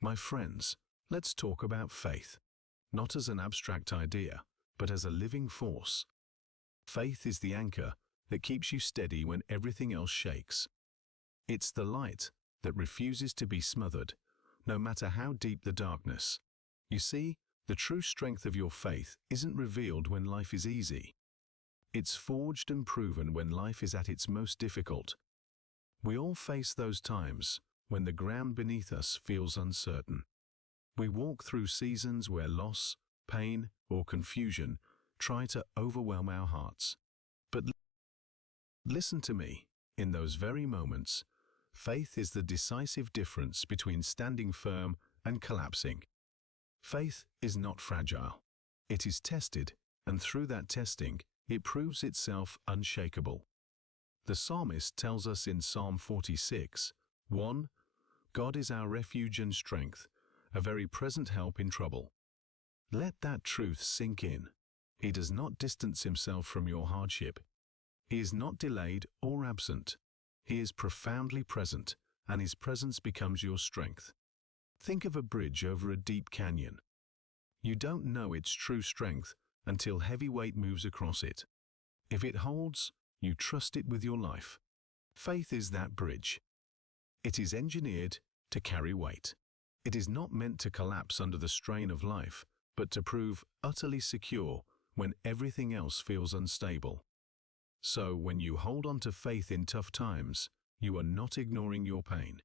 My friends, let's talk about faith, not as an abstract idea, but as a living force. Faith is the anchor that keeps you steady when everything else shakes. It's the light that refuses to be smothered, no matter how deep the darkness. You see, the true strength of your faith isn't revealed when life is easy. It's forged and proven when life is at its most difficult. We all face those times when the ground beneath us feels uncertain. We walk through seasons where loss, pain, or confusion try to overwhelm our hearts. But listen to me, in those very moments, faith is the decisive difference between standing firm and collapsing. Faith is not fragile. It is tested, and through that testing, it proves itself unshakable. The psalmist tells us in Psalm 46:1, God is our refuge and strength, a very present help in trouble. Let that truth sink in. He does not distance himself from your hardship. He is not delayed or absent. He is profoundly present, and his presence becomes your strength. Think of a bridge over a deep canyon. You don't know its true strength until heavy weight moves across it. If it holds, you trust it with your life. Faith is that bridge. It is engineered to carry weight. It is not meant to collapse under the strain of life, but to prove utterly secure when everything else feels unstable. So when you hold on to faith in tough times, you are not ignoring your pain.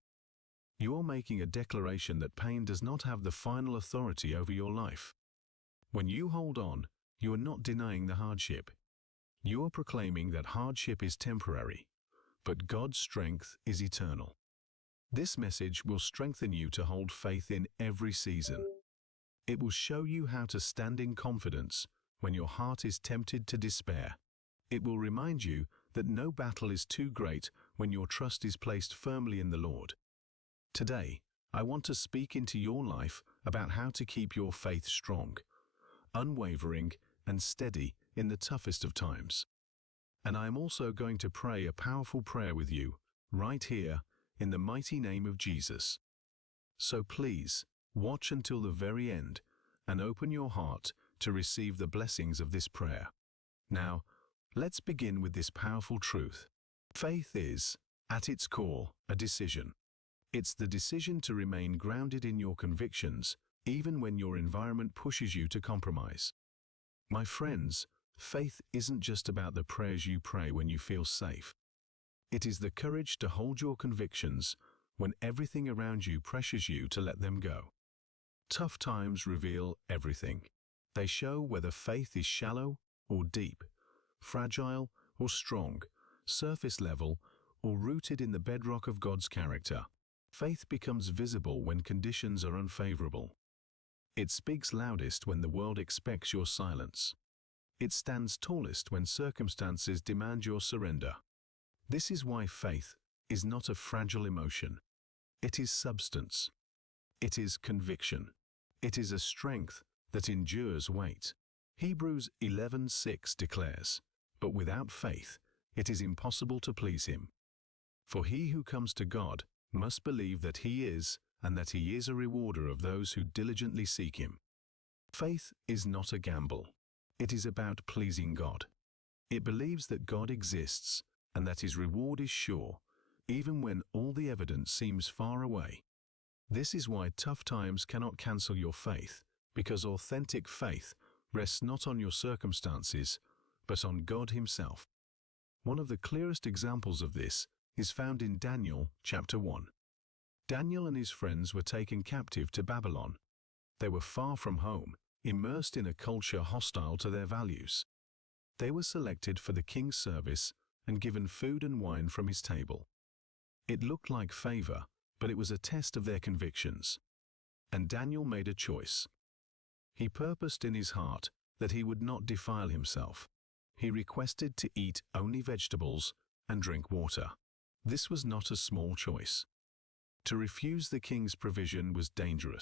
You are making a declaration that pain does not have the final authority over your life. When you hold on, you are not denying the hardship. You are proclaiming that hardship is temporary, but God's strength is eternal. This message will strengthen you to hold faith in every season. It will show you how to stand in confidence when your heart is tempted to despair. It will remind you that no battle is too great when your trust is placed firmly in the Lord. Today, I want to speak into your life about how to keep your faith strong, unwavering, and steady in the toughest of times. And I am also going to pray a powerful prayer with you, right here, in the mighty name of Jesus. So please, watch until the very end, and open your heart to receive the blessings of this prayer. Now, let's begin with this powerful truth. Faith is, at its core, a decision. It's the decision to remain grounded in your convictions, even when your environment pushes you to compromise. My friends, faith isn't just about the prayers you pray when you feel safe. It is the courage to hold your convictions when everything around you pressures you to let them go. Tough times reveal everything. They show whether faith is shallow or deep, fragile or strong, surface level or rooted in the bedrock of God's character. Faith becomes visible when conditions are unfavorable. It speaks loudest when the world expects your silence. It stands tallest when circumstances demand your surrender. This is why faith is not a fragile emotion. It is substance. It is conviction. It is a strength that endures weight. Hebrews 11:6 declares, "But without faith, it is impossible to please him. For he who comes to God must believe that he is, and that he is a rewarder of those who diligently seek him." Faith is not a gamble. It is about pleasing God. It believes that God exists and that his reward is sure, even when all the evidence seems far away. This is why tough times cannot cancel your faith, because authentic faith rests not on your circumstances, but on God himself. One of the clearest examples of this is found in Daniel chapter 1. Daniel and his friends were taken captive to Babylon. They were far from home, immersed in a culture hostile to their values. They were selected for the king's service and given food and wine from his table. It looked like favor, but it was a test of their convictions. And Daniel made a choice. He purposed in his heart that he would not defile himself. He requested to eat only vegetables and drink water. This was not a small choice. To refuse the king's provision was dangerous.